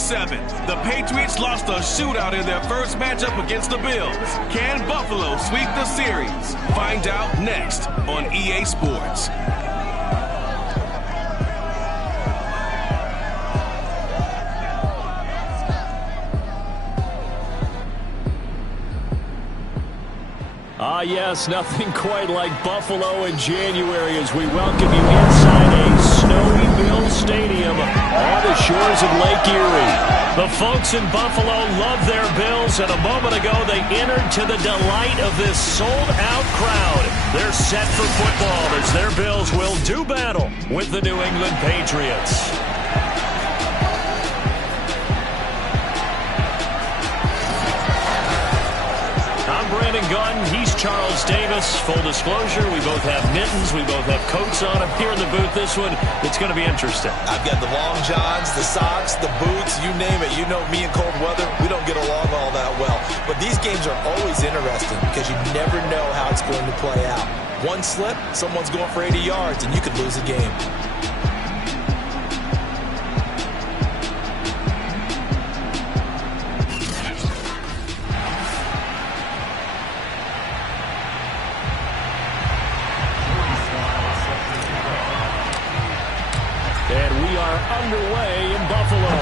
7. The Patriots lost a shootout in their first matchup against the Bills. Can Buffalo sweep the series? Find out next on EA Sports. Yes, nothing quite like Buffalo in January as we welcome you inside a snowy Bills Stadium on the shores of Lake Erie. The folks in Buffalo love their Bills, and a moment ago they entered to the delight of this sold-out crowd. They're set for football as their Bills will do battle with the New England Patriots. Brandon Gunn, he's Charles Davis. Full disclosure, we both have mittens, we both have coats on up here in the booth. This one, it's going to be interesting. I've got the long johns, the socks, the boots, you name it. You know me in cold weather, we don't get along all that well. But these games are always interesting because you never know how it's going to play out. One slip, someone's going for 80 yards, and you could lose a game. Underway in Buffalo.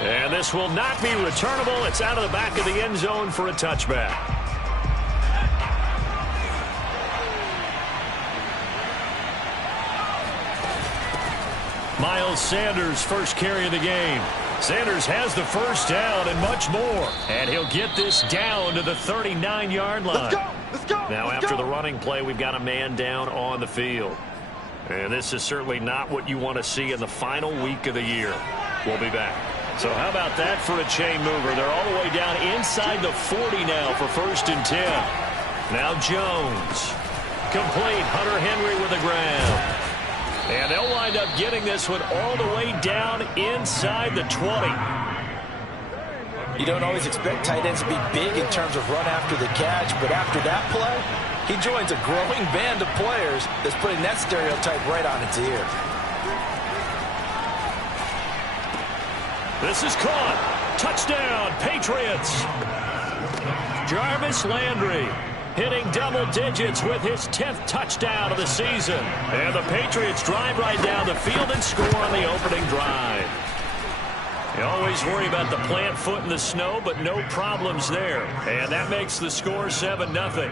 And this will not be returnable. It's out of the back of the end zone for a touchback. Miles Sanders, first carry of the game. Sanders has the first down and much more. And he'll get this down to the 39-yard line. Let's go! Let's go! Now, after the running play, we've got a man down on the field. And this is certainly not what you want to see in the final week of the year. We'll be back. So how about that for a chain mover? They're all the way down inside the 40 now for 1st and 10. Now Jones. Complete. Hunter Henry with the ground. And they'll wind up getting this one all the way down inside the 20. You don't always expect tight ends to be big in terms of run after the catch, but after that play, he joins a growing band of players that's putting that stereotype right on its ear. This is caught. Touchdown, Patriots. Jarvis Landry hitting double digits with his 10th touchdown of the season. And the Patriots drive right down the field and score on the opening drive. You always worry about the plant foot in the snow, but no problems there. And that makes the score 7-0.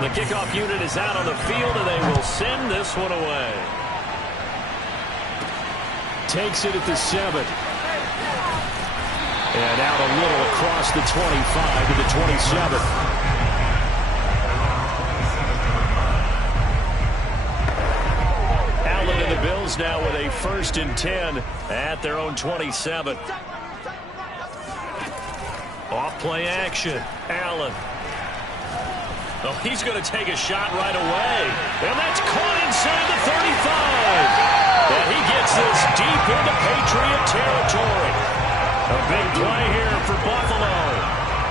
The kickoff unit is out on the field, and they will send this one away. Takes it at the 7. And out a little across the 25 to the 27. Allen and the Bills now with a 1st and 10 at their own 27. Off play action. Allen. Oh, he's going to take a shot right away. And that's caught inside the 35. And he gets this deep into Patriot territory. A big play here for Buffalo.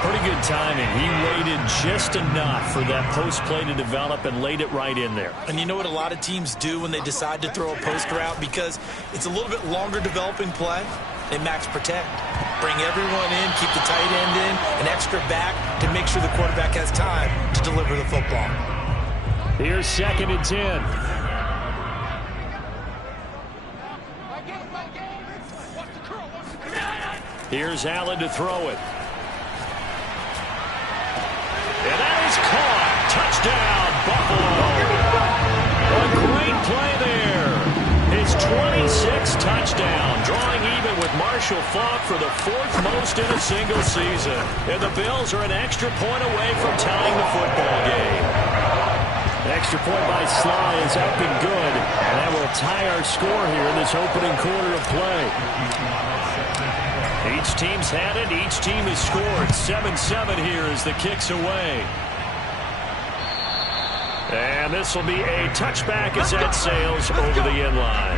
Pretty good timing. He waited just enough for that post play to develop and laid it right in there. And you know what a lot of teams do when they decide to throw a post route? Because it's a little bit longer developing play. They max protect. Bring everyone in, keep the tight end in, an extra back to make sure the quarterback has time to deliver the football. Here's 2nd and 10. Here's Allen to throw it. And that is caught. Touchdown, Buffalo. A great play there. His 26th touchdown, drawing even with Marshall Faulk for the 4th most in a single season. And the Bills are an extra point away from tying the football game. Extra point by Sly is up and good. And that will tie our score here in this opening quarter of play. Each team's had it. Each team has scored. 7-7 here as the kick's away. And this will be a touchback as that sails over the end line.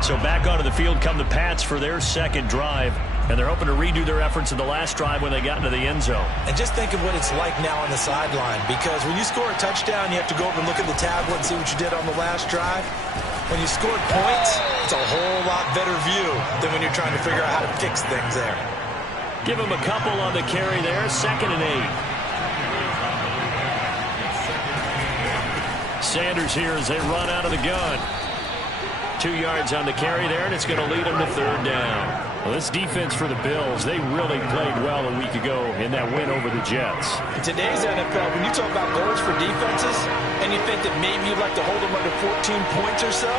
So back onto the field come the Pats for their second drive. And they're hoping to redo their efforts in the last drive when they got into the end zone. And just think of what it's like now on the sideline. Because when you score a touchdown, you have to go over and look at the tablet and see what you did on the last drive. When you scored points, it's a whole lot better view than when you're trying to figure out how to fix things there. Give him a couple on the carry there. 2nd and 8. Sanders here as they run out of the gun. 2 yards on the carry there, and it's going to lead them to 3rd down. Well, this defense for the Bills, they really played well a week ago in that win over the Jets. In today's NFL, when you talk about goals for defenses, and you think that maybe you'd like to hold them under 14 points or so,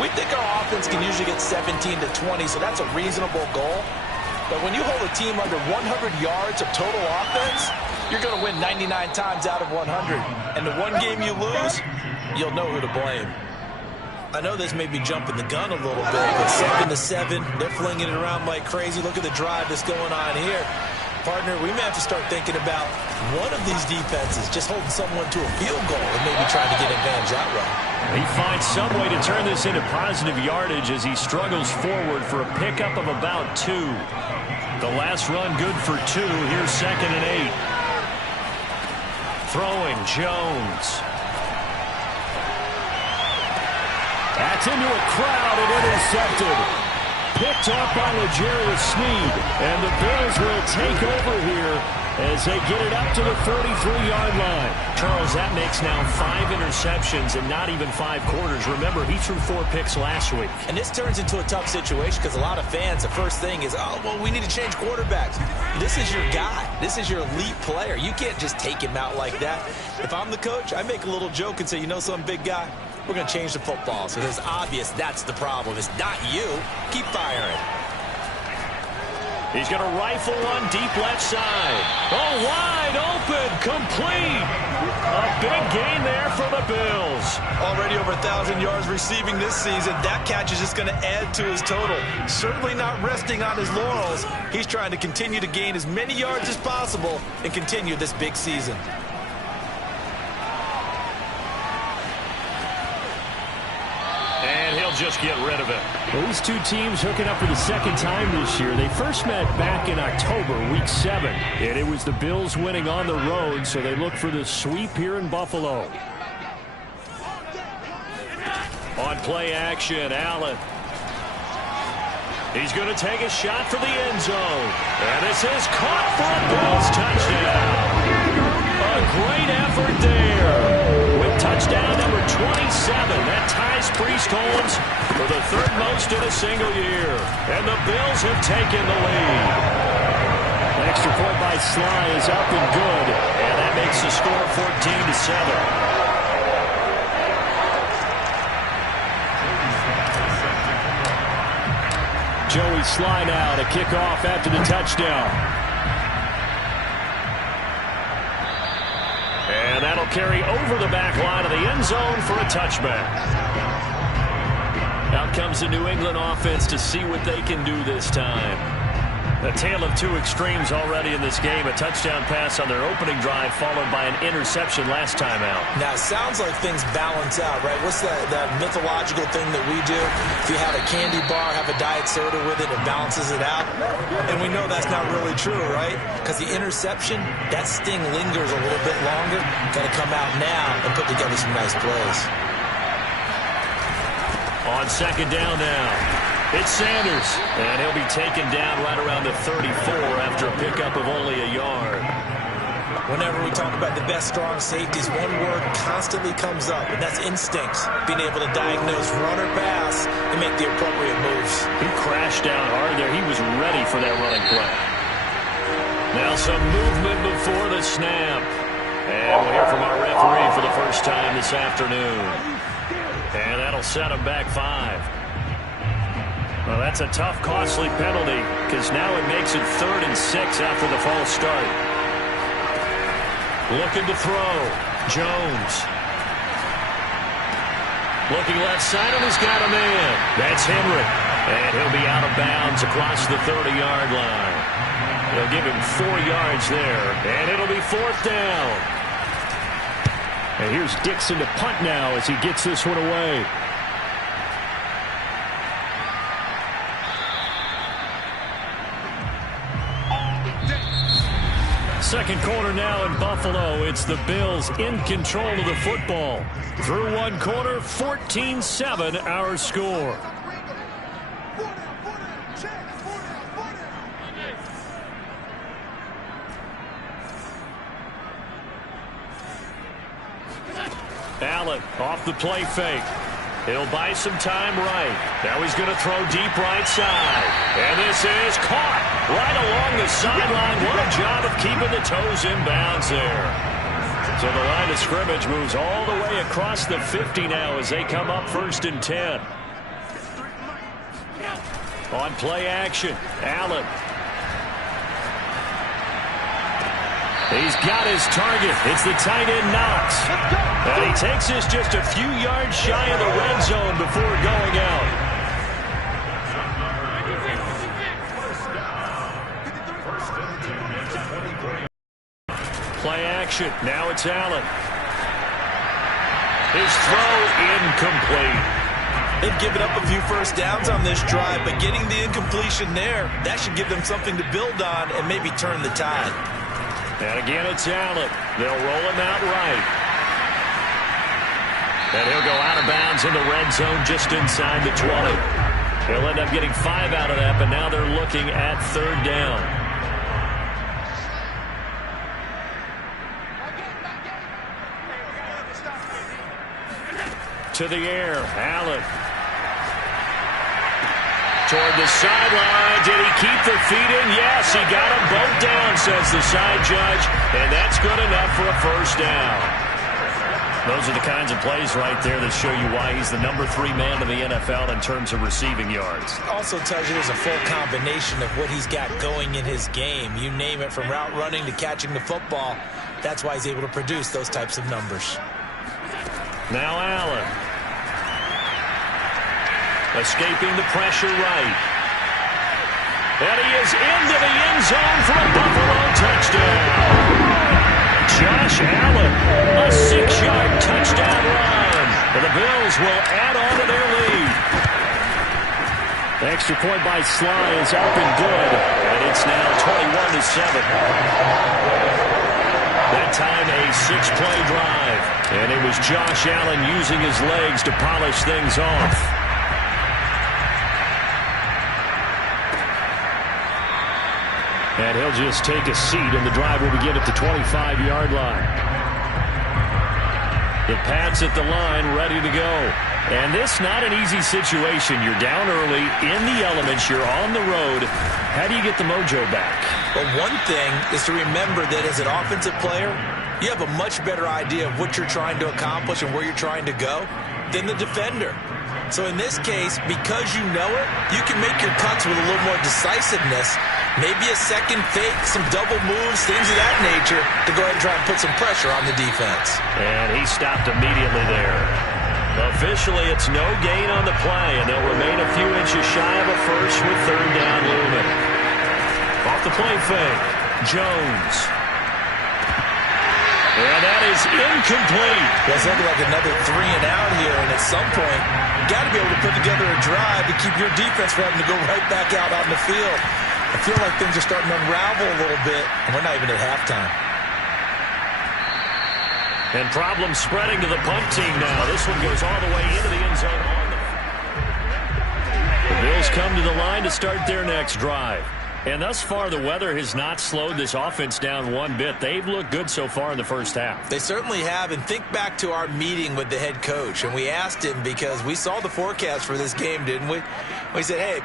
we think our offense can usually get 17 to 20, so that's a reasonable goal. But when you hold a team under 100 yards of total offense, you're going to win 99 times out of 100. And the one game you lose, you'll know who to blame. I know this may be jumping the gun a little bit, but 7-7, they're flinging it around like crazy. Look at the drive that's going on here. Partner, we may have to start thinking about one of these defenses just holding someone to a field goal and maybe trying to get advantage that way. He finds some way to turn this into positive yardage as he struggles forward for a pickup of about 2. The last run good for 2. Here's 2nd and 8. Throwing Jones. That's into a crowd and intercepted. Picked off by L'Jarius Sneed. And the Bills will take over here as they get it up to the 33-yard line. Charles, that makes now 5 interceptions in not even 5 quarters. Remember, he threw 4 picks last week. And this turns into a tough situation because a lot of fans, the first thing is, oh, well, we need to change quarterbacks. This is your guy. This is your elite player. You can't just take him out like that. If I'm the coach, I make a little joke and say, you know something, big guy? We're going to change the football. So it's obvious that's the problem. It's not you. Keep firing. He's going to rifle one deep left side. Oh, wide open, complete. A big gain there for the Bills. Already over 1,000 yards receiving this season. That catch is just going to add to his total. Certainly not resting on his laurels. He's trying to continue to gain as many yards as possible and continue this big season. And he'll just get rid of it. Well, these two teams hooking up for the second time this year. They first met back in October, week 7. And it was the Bills winning on the road, so they look for the sweep here in Buffalo. On play action, Allen. He's going to take a shot for the end zone. And this is caught for a Bills touchdown. A great effort there. With touchdown number 27, that ties Priest Holmes for the 3rd most in a single year. And the Bills have taken the lead. Extra point by Sly is up and good. And that makes the score 14-7. Joey Sly now to kick off after the touchdown. And that'll carry over the back line of the end zone for a touchback. Out comes the New England offense to see what they can do this time. A tale of 2 extremes already in this game. A touchdown pass on their opening drive followed by an interception last time out. Now, it sounds like things balance out, right? What's that mythological thing that we do? If you have a candy bar, have a diet soda with it, it balances it out. And we know that's not really true, right? Because the interception, that sting lingers a little bit longer. Got to come out now and put together some nice plays. On 2nd down now. It's Sanders, and he'll be taken down right around the 34 after a pickup of only a yard. Whenever we talk about the best strong safeties, one word constantly comes up, and that's instincts. Being able to diagnose run or pass and make the appropriate moves. He crashed down hard there. He was ready for that running play. Now some movement before the snap. And we'll hear from our referee for the first time this afternoon. And that'll set him back 5. Well, that's a tough, costly penalty because now it makes it 3rd and 6 after the false start. Looking to throw. Jones. Looking left side, and he's got a man. That's Henry. And he'll be out of bounds across the 30-yard line. They'll give him 4 yards there, and it'll be 4th down. And here's Dixon to punt now as he gets this one away. Second quarter now in Buffalo. It's the Bills in control of the football. Through one quarter, 14-7 our score. Allen off the play fake. He'll buy some time right. Now he's going to throw deep right side. And this is caught right along the sideline. What a job of keeping the toes in bounds there. So the line of scrimmage moves all the way across the 50 now as they come up 1st and 10. On play action, Allen. He's got his target. It's the tight end Knox. And he takes this just a few yards shy of the red zone before going out. Play action. Now it's Allen. His throw incomplete. They've given up a few first downs on this drive, but getting the incompletion there, that should give them something to build on and maybe turn the tide. And again, it's Allen. They'll roll him out right. And he'll go out of bounds in the red zone just inside the 20. They'll end up getting 5 out of that, but now they're looking at 3rd down. To the air, Allen. Toward the sideline. Did he keep the feet in? Yes, he got them both down, says the side judge. And that's good enough for a 1st down. Those are the kinds of plays right there that show you why he's the number 3 man in the NFL in terms of receiving yards. Also tells you there's a full combination of what he's got going in his game. You name it, from route running to catching the football. That's why he's able to produce those types of numbers. Now Allen. Escaping the pressure right. And he is into the end zone for a Buffalo touchdown. Josh Allen, a 6-yard touchdown run. And the Bills will add on to their lead. The extra point by Sly is up and good. And it's now 21-7. That time a 6-play drive. And it was Josh Allen using his legs to polish things off. And he'll just take a seat, and the drive will begin at the 25-yard line. The Pats at the line, ready to go. And this not an easy situation. You're down early, in the elements, you're on the road. How do you get the mojo back? Well, one thing is to remember that as an offensive player, you have a much better idea of what you're trying to accomplish and where you're trying to go than the defender. So in this case, because you know it, you can make your cuts with a little more decisiveness. Maybe a second fake, some double moves, things of that nature to go ahead and try and put some pressure on the defense. And he stopped immediately there. Officially, it's no gain on the play, and they'll remain a few inches shy of a first with 3rd down looming. Off the play fake, Jones. And that is incomplete. Well, it's looking like another 3 and out here, and at some point, you got to be able to put together a drive to keep your defense from having to go right back out on the field. I feel like things are starting to unravel a little bit, and we're not even at halftime. And problems spreading to the punt team now. This one goes all the way into the end zone. The Bills come to the line to start their next drive. And thus far, the weather has not slowed this offense down one bit. They've looked good so far in the first half. They certainly have. And think back to our meeting with the head coach. And we asked him, because we saw the forecast for this game, didn't we? We said, hey,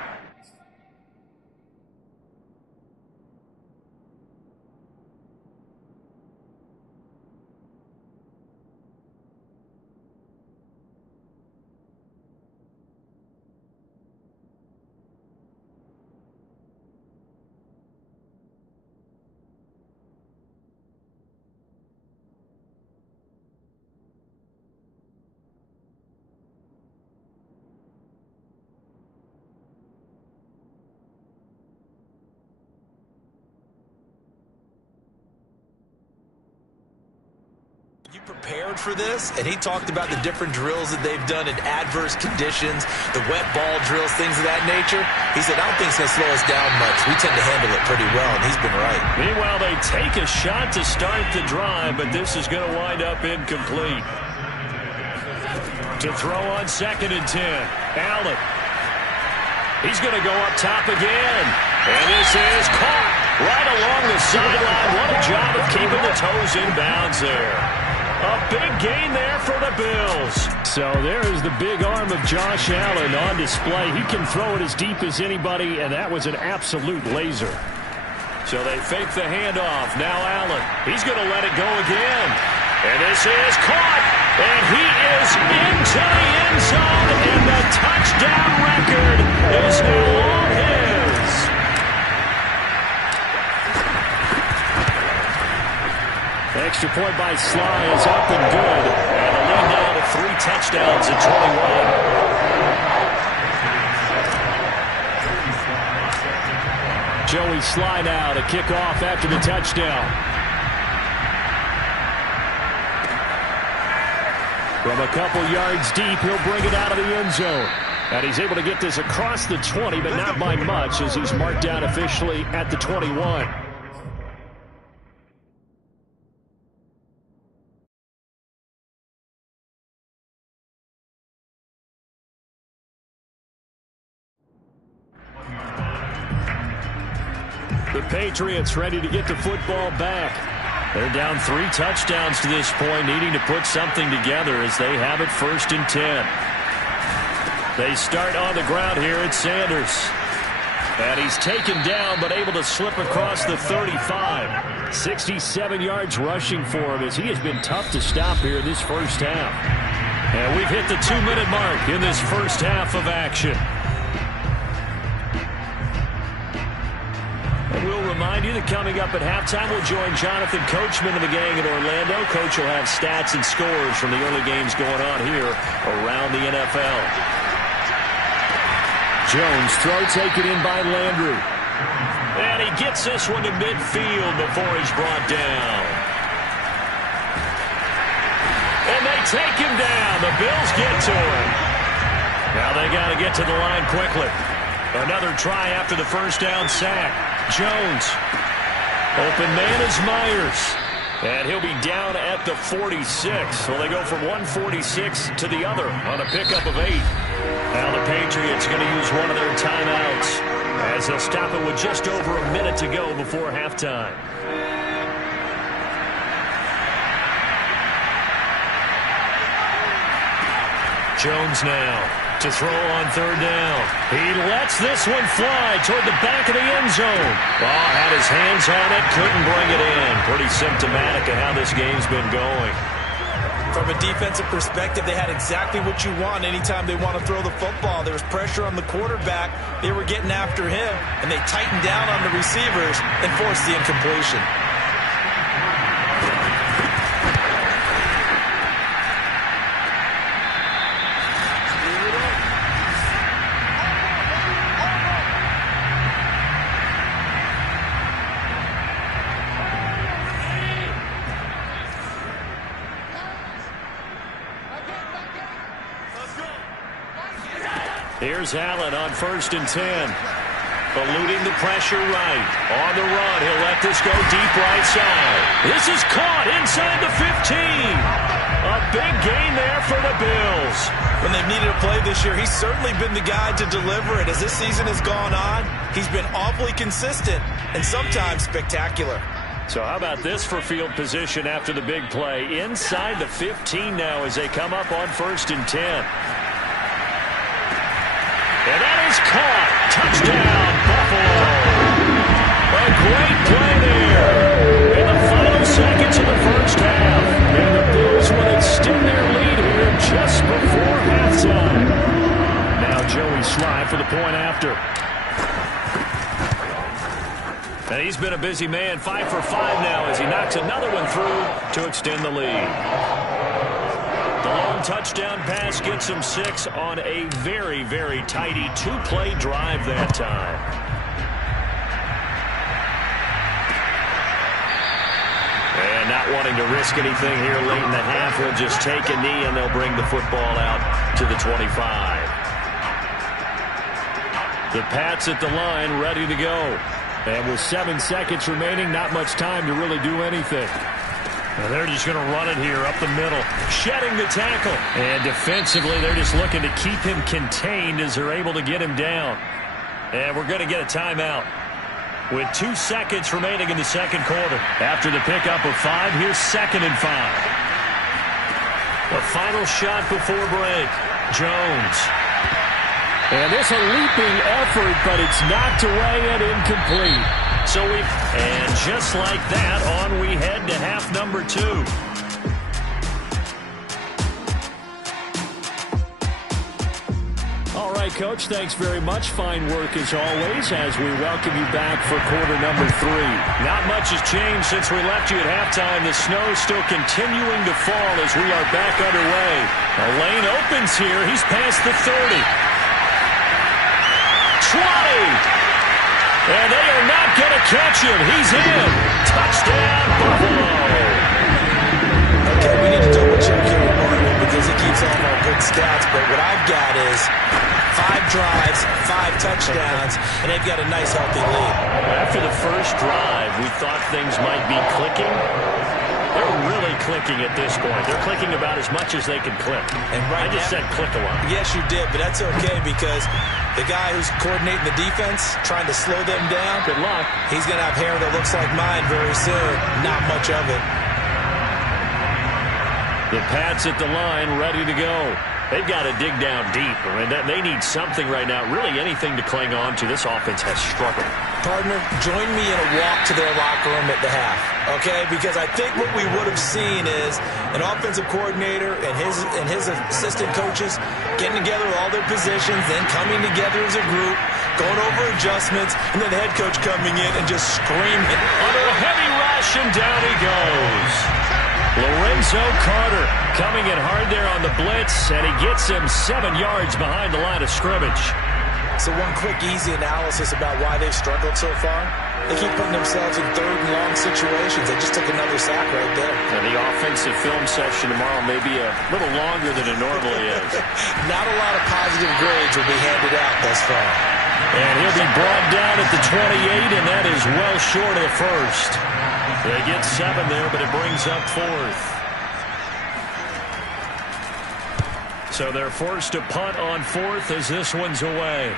You prepared for this? And he talked about the different drills that they've done in adverse conditions, the wet ball drills, things of that nature. He said, I don't think it's going to slow us down much. We tend to handle it pretty well, and he's been right. Meanwhile, they take a shot to start the drive, but this is going to wind up incomplete. To throw on 2nd and 10, Allen. He's going to go up top again. And this is caught right along the sideline. What a job of keeping the toes in bounds there. A big gain there for the Bills. So there is the big arm of Josh Allen on display. He can throw it as deep as anybody, and that was an absolute laser. So they fake the handoff. Now Allen. He's going to let it go again. And this is caught. And he is into the end zone, and the touchdown record is now all his. Extra point by Sly is up and good. And the lead now to 3 touchdowns at 21. Joey Sly now to kick off after the touchdown. From a couple yards deep, he'll bring it out of the end zone. And he's able to get this across the 20, but not by much, as he's marked down officially at the 21. The Patriots ready to get the football back. They're down 3 touchdowns to this point, needing to put something together as they have it 1st and 10. They start on the ground here at Sanders. And he's taken down, but able to slip across the 35. 67 yards rushing for him, as he has been tough to stop here in this first half. And we've hit the 2-minute mark in this first half of action. And we'll remind you that coming up at halftime, we'll join Jonathan Coachman of the gang in Orlando. Coach will have stats and scores from the early games going on here around the NFL. Jones, throw taken in by Landry. And he gets this one to midfield before he's brought down. And they take him down. The Bills get to him. Now they got to get to the line quickly. Another try after the first down sack. Jones. Open man is Myers. And he'll be down at the 46. So they go from 146 to the other on a pickup of 8. Now the Patriots going to use one of their timeouts, as they'll stop it with just over a minute to go before halftime. Jones now to throw on 3rd down. He lets this one fly toward the back of the end zone. Oh, had his hands on it, couldn't bring it in. Pretty symptomatic of how this game's been going. From a defensive perspective, they had exactly what you want anytime they want to throw the football. There was pressure on the quarterback. They were getting after him, and they tightened down on the receivers and forced the incompletion. Here's Allen on 1st and 10. Eluding the pressure right. On the run, he'll let this go deep right side. This is caught inside the 15. A big gain there for the Bills. When they've needed a play this year, he's certainly been the guy to deliver it. As this season has gone on, he's been awfully consistent and sometimes spectacular. So how about this for field position after the big play? Inside the 15 now as they come up on 1st and 10. And that is caught. Touchdown, Buffalo. A great play there in the final seconds of the first half. And the Bills will extend their lead here just before halftime. Now Joey Sly for the point after. And he's been a busy man, 5 for 5 now as he knocks another one through to extend the lead. The long touchdown pass gets him 6 on a very, very tidy 2-play drive that time. And not wanting to risk anything here late in the half. He'll just take a knee, and they'll bring the football out to the 25. The Pats at the line, ready to go. And with 7 seconds remaining, not much time to really do anything. And they're just going to run it here up the middle, shedding the tackle. And defensively, they're just looking to keep him contained as they're able to get him down. And we're going to get a timeout with 2 seconds remaining in the second quarter. After the pickup of 5, here's 2nd and 5. The final shot before break. Jones. And this a leaping effort, but it's knocked away and incomplete. And just like that, on we head to half number 2. All right, Coach, thanks very much. Fine work as always as we welcome you back for quarter number 3. Not much has changed since we left you at halftime. The snow is still continuing to fall as we are back underway. The lane opens here. He's past the 30. 20. And they are not going to catch him. He's in. Touchdown, Buffalo. Okay, we need to double check here with Martin because he keeps all of our good stats. But what I've got is 5 drives, 5 touchdowns, and they've got a nice healthy lead. After the first drive, we thought things might be clicking. They're really clicking at this point. They're clicking about as much as they can click. And I just said click a lot. Yes, you did, but that's okay because the guy who's coordinating the defense, trying to slow them down, good luck. He's going to have hair that looks like mine very soon. Not much of it. The Pats at the line, ready to go. They've got to dig down deep. I mean, they need something right now, really anything to cling on to. This offense has struggled. Partner, join me in a walk to their locker room at the half, okay? Because I think what we would have seen is an offensive coordinator and his assistant coaches getting together all their positions, then coming together as a group, going over adjustments, and then the head coach coming in and just screaming. Under a heavy rush, and down he goes. Lorenzo Carter coming in hard there on the blitz, and he gets him 7 yards behind the line of scrimmage. So one quick, easy analysis about why they've struggled so far. They keep putting themselves in 3rd and long situations. They just took another sack right there. And the offensive film session tomorrow may be a little longer than it normally is. Not a lot of positive grades will be handed out thus far. And he'll be brought down at the 28, and that is well short of the first. They get 7 there, but it brings up 4th. So they're forced to punt on 4th as this one's away.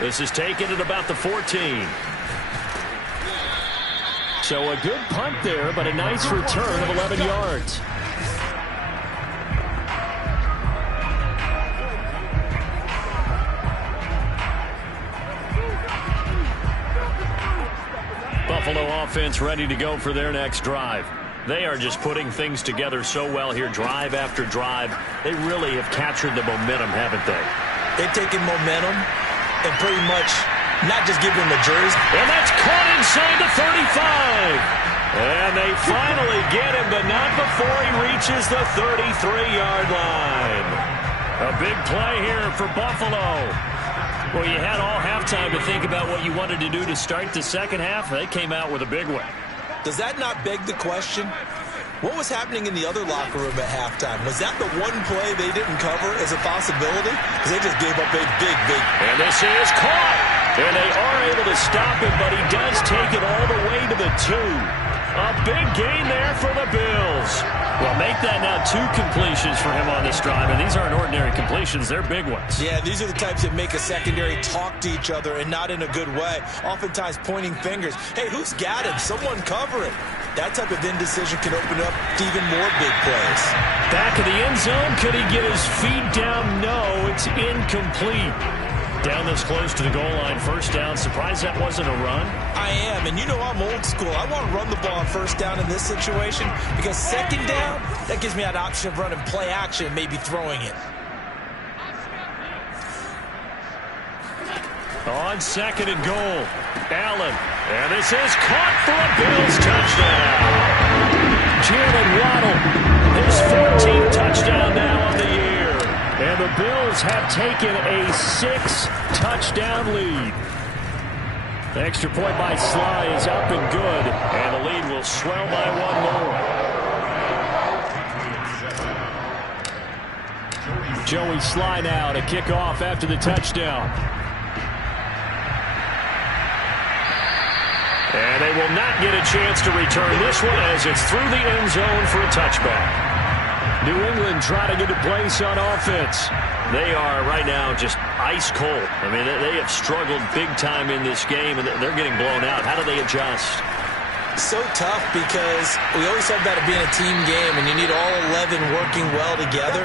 This is taken at about the 14. So a good punt there, but a nice return of 11 yards. Buffalo offense ready to go for their next drive. They are just putting things together so well here, drive after drive. They really have captured the momentum, haven't they? They've taken momentum and pretty much not just given him a jersey. And that's caught inside the 35. And they finally get him, but not before he reaches the 33-yard line. A big play here for Buffalo. Well, you had all halftime to think about what you wanted to do to start the second half. They came out with a big one. Does that not beg the question? What was happening in the other locker room at halftime? Was that the one play they didn't cover as a possibility? Because they just gave up a big. And this is caught. And they are able to stop him, but he does take it all the way to the 2. A big gain there for the Bills. Well, make that now 2 completions for him on this drive, and these aren't ordinary completions. They're big ones. Yeah, these are the types that make a secondary talk to each other and not in a good way. Oftentimes pointing fingers. Hey, who's got him? Someone cover it. That type of indecision can open up to even more big plays. Back of the end zone. Could he get his feet down? No, it's incomplete. Down this close to the goal line, first down. Surprised that wasn't a run? I am, and you know I'm old school. I want to run the ball on first down in this situation because second down, that gives me that option of running play action and maybe throwing it. On 2nd and goal, Allen. And this is caught for a Bills touchdown. Jalen Waddle, his 14th touchdown now on the year. And the Bills have taken a 6-touchdown lead. The extra point by Sly is up and good, and the lead will swell by one more. Joey Sly now to kick off after the touchdown. And they will not get a chance to return this one as it's through the end zone for a touchback. New England trying to get a place on offense. They are right now just ice cold. I mean, they have struggled big time in this game, and they're getting blown out. How do they adjust? So tough because we always talk about it being a team game, and you need all 11 working well together.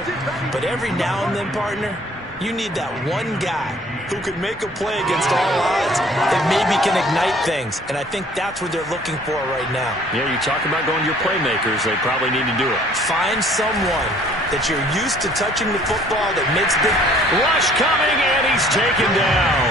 But every now and then, partner, you need that one guy who can make a play against all odds that maybe can ignite things. And I think that's what they're looking for right now. Yeah, you talk about going to your playmakers. They probably need to do it. Find someone that you're used to touching the football that makes big... Rush coming, and he's taken down.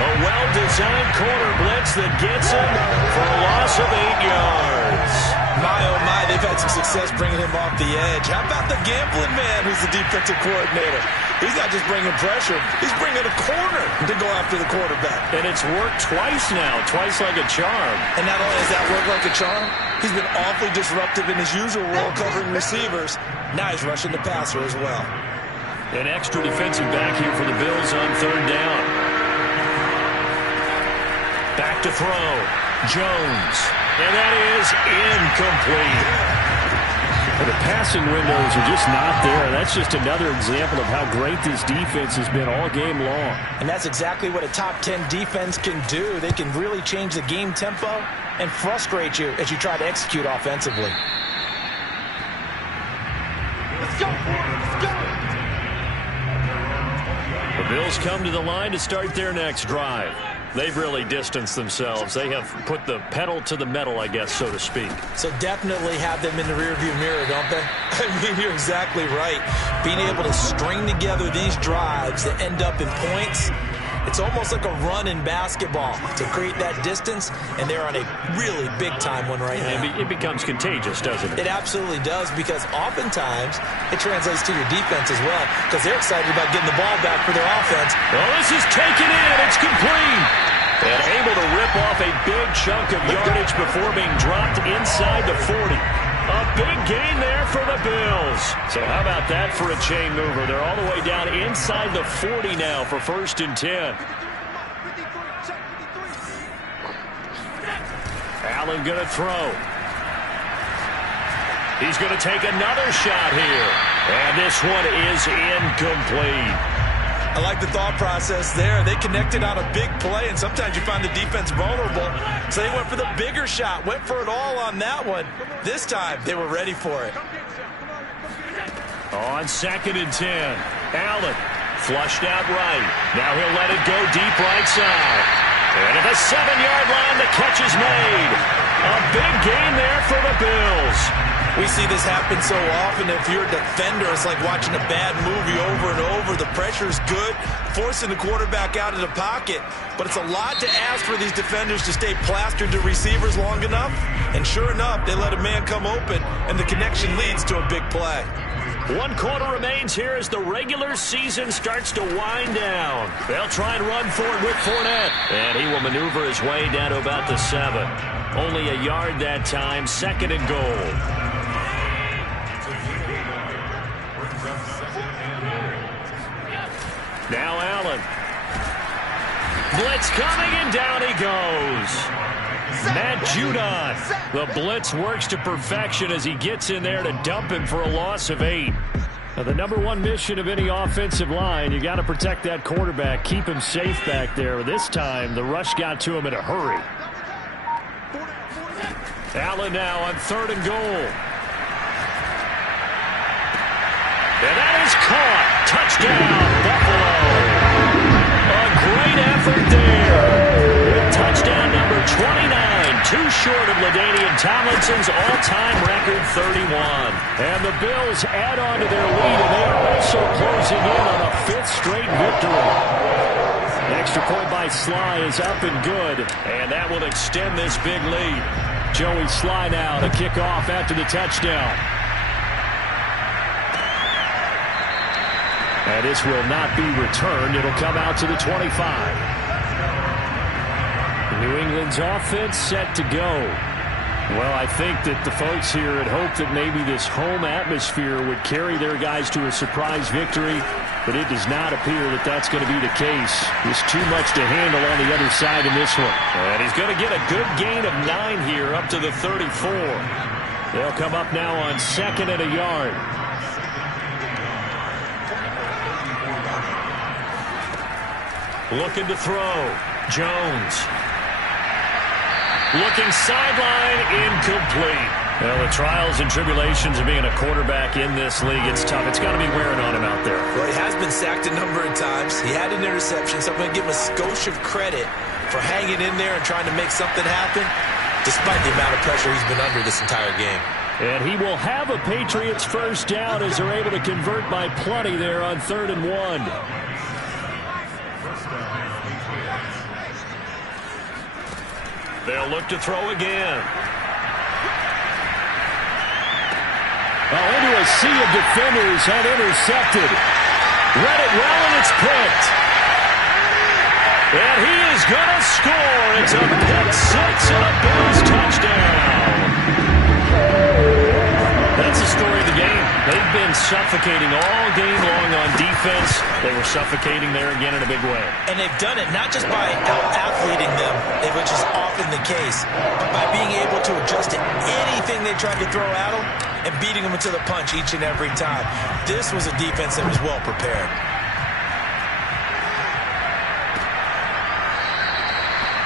A well-designed corner blitz that gets him for a loss of 8 yards. My, oh my, they've had some success bringing him off the edge. How about the gambling man who's the defensive coordinator? He's not just bringing pressure, he's bringing a corner to go after the quarterback. And it's worked twice now, twice like a charm. And not only has that worked like a charm, he's been awfully disruptive in his usual role covering receivers. Now he's rushing the passer as well. An extra defensive back here for the Bills on third down. Back to throw. Jones. And that is incomplete. The passing windows are just not there. That's just another example of how great this defense has been all game long. And that's exactly what a top 10 defense can do. They can really change the game tempo and frustrate you as you try to execute offensively. Let's go, let's go. The Bills come to the line to start their next drive. They've really distanced themselves. They have put the pedal to the metal, I guess, so to speak. So definitely have them in the rearview mirror, don't they? I mean, you're exactly right. Being able to string together these drives that end up in points, it's almost like a run in basketball to create that distance, and they're on a really big-time one right now. It becomes contagious, doesn't it? It absolutely does, because oftentimes it translates to your defense as well, because they're excited about getting the ball back for their offense. Well, this is taken in. It's complete. And able to rip off a big chunk of yardage before being dropped inside the 40. A big gain there for the Bills. So how about that for a chain mover? They're all the way down inside the 40 now for 1st and 10. Allen going to throw. He's going to take another shot here. And this one is incomplete. I like the thought process there. They connected on a big play, and sometimes you find the defense vulnerable. So they went for the bigger shot, went for it all on that one. This time, they were ready for it. On 2nd and 10, Allen flushed out right. Now he'll let it go deep right side. And at the 7-yard line, the catch is made. A big gain there for the Bills. We see this happen so often. If you're a defender, it's like watching a bad movie over and over. The pressure's good, forcing the quarterback out of the pocket. But it's a lot to ask for these defenders to stay plastered to receivers long enough. And sure enough, they let a man come open, and the connection leads to a big play. 1 quarter remains here as the regular season starts to wind down. They'll try and run for it with Fournette. And he will maneuver his way down to about the 7. Only a yard that time, 2nd and goal. Now Allen. Blitz coming, and down he goes. Matt Judon. The blitz works to perfection as he gets in there to dump him for a loss of 8. Now, the number one mission of any offensive line, you got to protect that quarterback, keep him safe back there. This time, the rush got to him in a hurry. Allen now on 3rd and goal. And that is caught. Touchdown, Buffalo. A great effort there. Touchdown number 29. Too short of LaDainian Tomlinson's all-time record 31. And the Bills add on to their lead, and they are also closing in on a 5th straight victory. The extra point by Sly is up and good, and that will extend this big lead. Joey Sly now to kick off after the touchdown. And this will not be returned. It'll come out to the 25. New England's offense set to go. Well, I think that the folks here had hoped that maybe this home atmosphere would carry their guys to a surprise victory, but it does not appear that that's going to be the case. There's too much to handle on the other side in this one. And he's going to get a good gain of 9 here up to the 34. They'll come up now on 2nd and a yard. Looking to throw. Jones. Looking sideline, incomplete. Well, the trials and tribulations of being a quarterback in this league, it's tough. It's got to be wearing on him out there. Well, he has been sacked a number of times. He had an interception, so I'm going to give him a skosh of credit for hanging in there and trying to make something happen, despite the amount of pressure he's been under this entire game. And he will have a Patriots first down as they're able to convert by plenty there on 3rd and 1. They'll look to throw again. Well, into a sea of defenders and intercepted. Read it well, and it's picked. And he is going to score. It's a pick six and a Bills touchdown. That's the story of the game. They've been suffocating all game long on defense. They were suffocating there again in a big way. And they've done it not just by out-athleting them, which is often the case, but by being able to adjust to anything they tried to throw at them and beating them into the punch each and every time. This was a defense that was well prepared.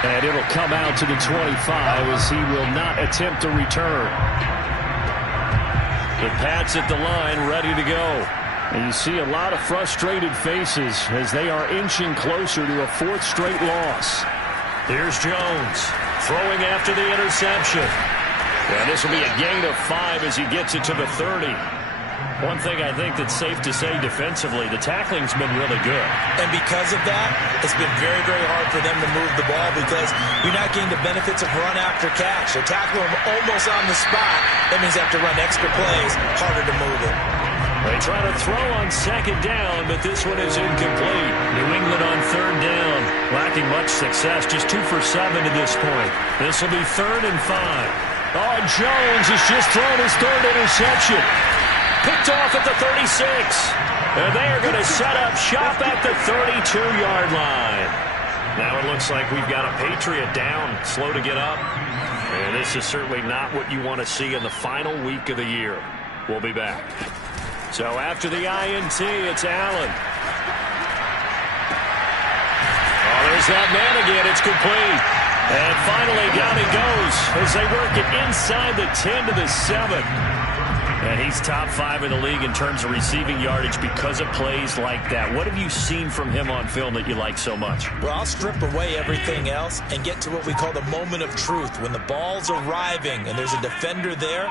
And it'll come out to the 25 as he will not attempt to return. The Pats at the line, ready to go. And you see a lot of frustrated faces as they are inching closer to a 4th straight loss. Here's Jones throwing after the interception. And this will be a gain of 5 as he gets it to the 30. One thing I think that's safe to say defensively, the tackling's been really good. And because of that, it's been very, very hard for them to move the ball because you're not getting the benefits of run after catch. They're tackling them almost on the spot. That means they have to run extra plays, harder to move it. They try to throw on 2nd down, but this one is incomplete. New England on 3rd down, lacking much success, just 2 for 7 to this point. This will be 3rd and 5. Oh, Jones has just thrown his 3rd interception. Picked off at the 36. And they are going to set up shop at the 32-yard line. Now it looks like we've got a Patriot down, slow to get up. And this is certainly not what you want to see in the final week of the year. We'll be back. So after the INT, it's Allen. Oh, there's that man again. It's complete. And finally down he goes as they work it inside the 10 to the 7. And he's top 5 in the league in terms of receiving yardage because of plays like that. What have you seen from him on film that you like so much? Well, I'll strip away everything else and get to what we call the moment of truth. When the ball's arriving and there's a defender there,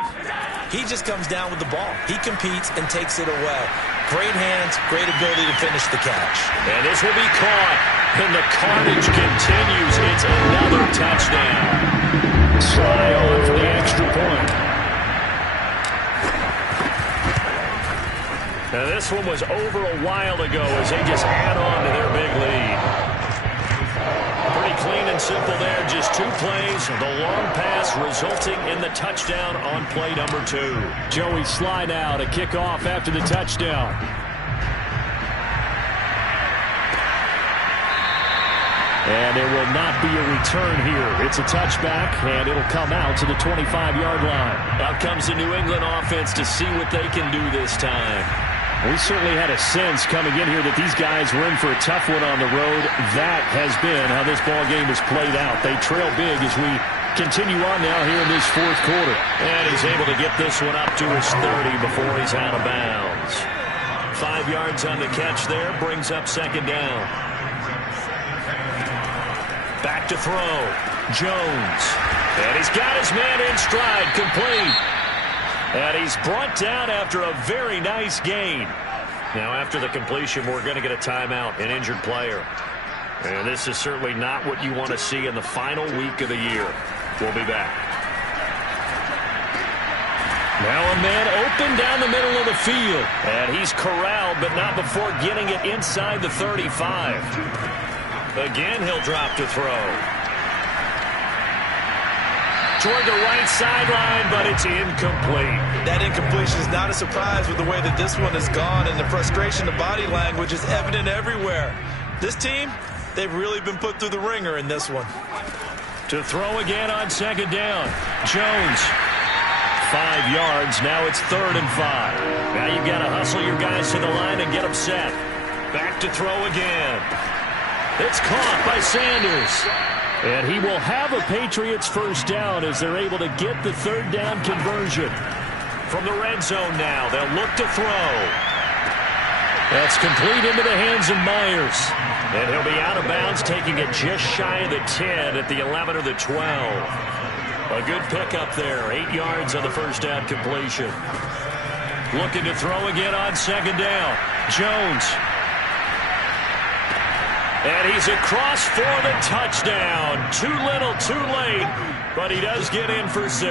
he just comes down with the ball. He competes and takes it away. Great hands, great ability to finish the catch. And this will be caught. And the carnage continues. It's another touchdown. Sly on for the extra point. Now this one was over a while ago as they just add on to their big lead. Pretty clean and simple there, just 2 plays. The long pass resulting in the touchdown on play number 2. Joey Sly now to kick off after the touchdown. And there will not be a return here. It's a touchback, and it'll come out to the 25-yard line. Out comes the New England offense to see what they can do this time. We certainly had a sense coming in here that these guys were in for a tough one on the road. That has been how this ball game has played out. They trail big as we continue on now here in this 4th quarter. And he's able to get this one up to his 30 before he's out of bounds. 5 yards on the catch there, brings up 2nd down. Back to throw. Jones. And he's got his man in stride, complete. And he's brought down after a very nice gain. Now after the completion, we're going to get a timeout, an injured player. And this is certainly not what you want to see in the final week of the year. We'll be back. Now a man open down the middle of the field. And he's corralled, but not before getting it inside the 35. Again, he'll drop to throw. toward the right sideline, but it's incomplete. That incompletion is not a surprise with the way that this one has gone, and the frustration, the body language is evident everywhere. This team, they've really been put through the ringer in this one. To throw again on second down. Jones. 5 yards. Now it's 3rd and 5. Now you've got to hustle your guys to the line and get them set. Back to throw again. It's caught by Sanders. And he will have a Patriots first down as they're able to get the 3rd down conversion. From the red zone now, they'll look to throw. That's complete into the hands of Myers. And he'll be out of bounds, taking it just shy of the 10 at the 11 or the 12. A good pickup there. 8 yards on the first down completion. Looking to throw again on second down. Jones. And he's across for the touchdown. Too little, too late. But he does get in for 6.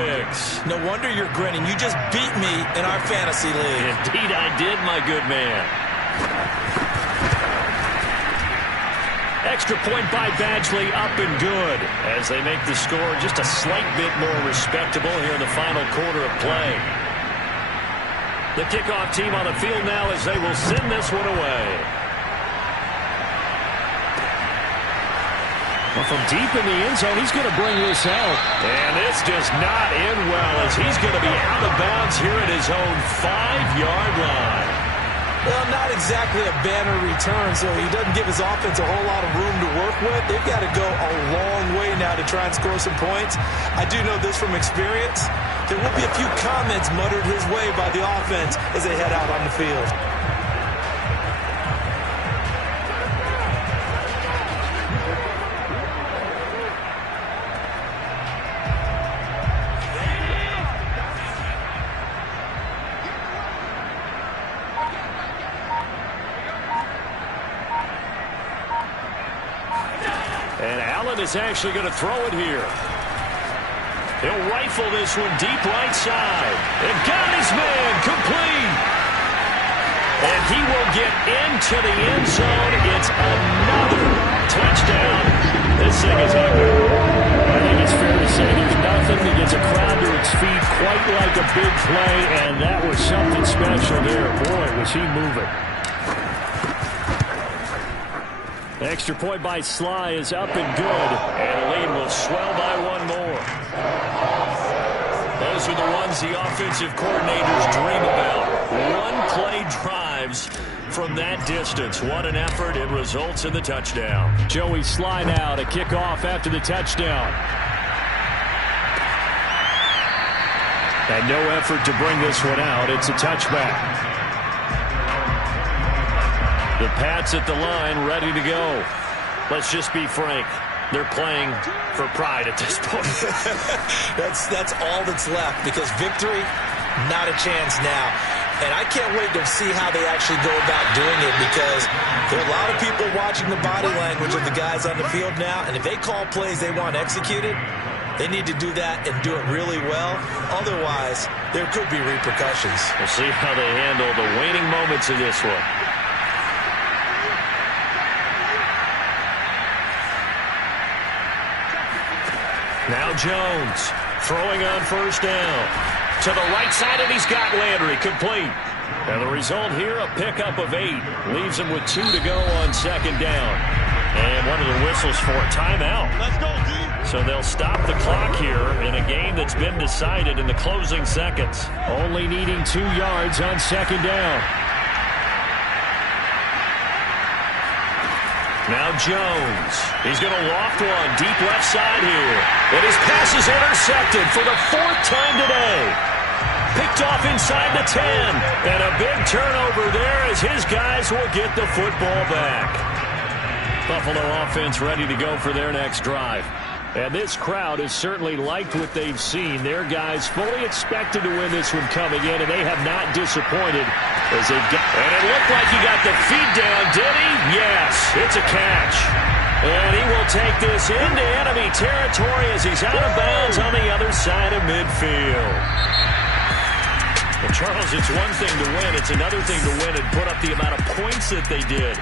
No wonder you're grinning. You just beat me in our fantasy league. Indeed I did, my good man. Extra point by Badgley, up and good, as they make the score just a slight bit more respectable here in the final quarter of play. The kickoff team on the field now as they will send this one away. Well, from deep in the end zone, he's going to bring this out. And this does not end well as he's going to be out of bounds here at his own 5-yard line. Well, not exactly a banner return, so he doesn't give his offense a whole lot of room to work with. They've got to go a long way now to try and score some points. I do know this from experience. There will be a few comments muttered his way by the offense as they head out on the field. And Allen is actually going to throw it here. He'll rifle this one deep right side. And got his man complete. And he will get into the end zone. It's another touchdown. This thing is ugly. I think it's fair to say there's nothing that gets a crowd to its feet quite like a big play. And that was something special there. Boy, was he moving. Extra point by Sly is up and good. And the lead will swell by 1 more. Those are the ones the offensive coordinators dream about. One-play drives from that distance. What an effort. It results in the touchdown. Joey Sly now to kick off after the touchdown. And no effort to bring this one out. It's a touchback. The Pats at the line, ready to go. Let's just be frank. They're playing for pride at this point. That's all that's left, because victory, not a chance now. And I can't wait to see how they actually go about doing it, because there are a lot of people watching the body language of the guys on the field now, and if they call plays they want executed, they need to do that and do it really well. Otherwise, there could be repercussions. We'll see how they handle the waning moments of this one. Now Jones throwing on first down. To the right side, and he's got Landry complete. And the result here, a pickup of 8. Leaves him with 2 to go on second down. And one of the whistles for a timeout. Let's go, D. So they'll stop the clock here in a game that's been decided in the closing seconds. Only needing 2 yards on second down. Now Jones. He's going to loft one deep left side here. And his pass is intercepted for the 4th time today. Picked off inside the 10. And a big turnover there as his guys will get the football back. Buffalo offense ready to go for their next drive. And this crowd has certainly liked what they've seen. Their guys fully expected to win this one coming in, and they have not disappointed as they've got. And it looked like he got the feed down, did he? Yes, it's a catch. And he will take this into enemy territory as he's out of bounds on the other side of midfield. Well, Charles, it's one thing to win. It's another thing to win and put up the amount of points that they did.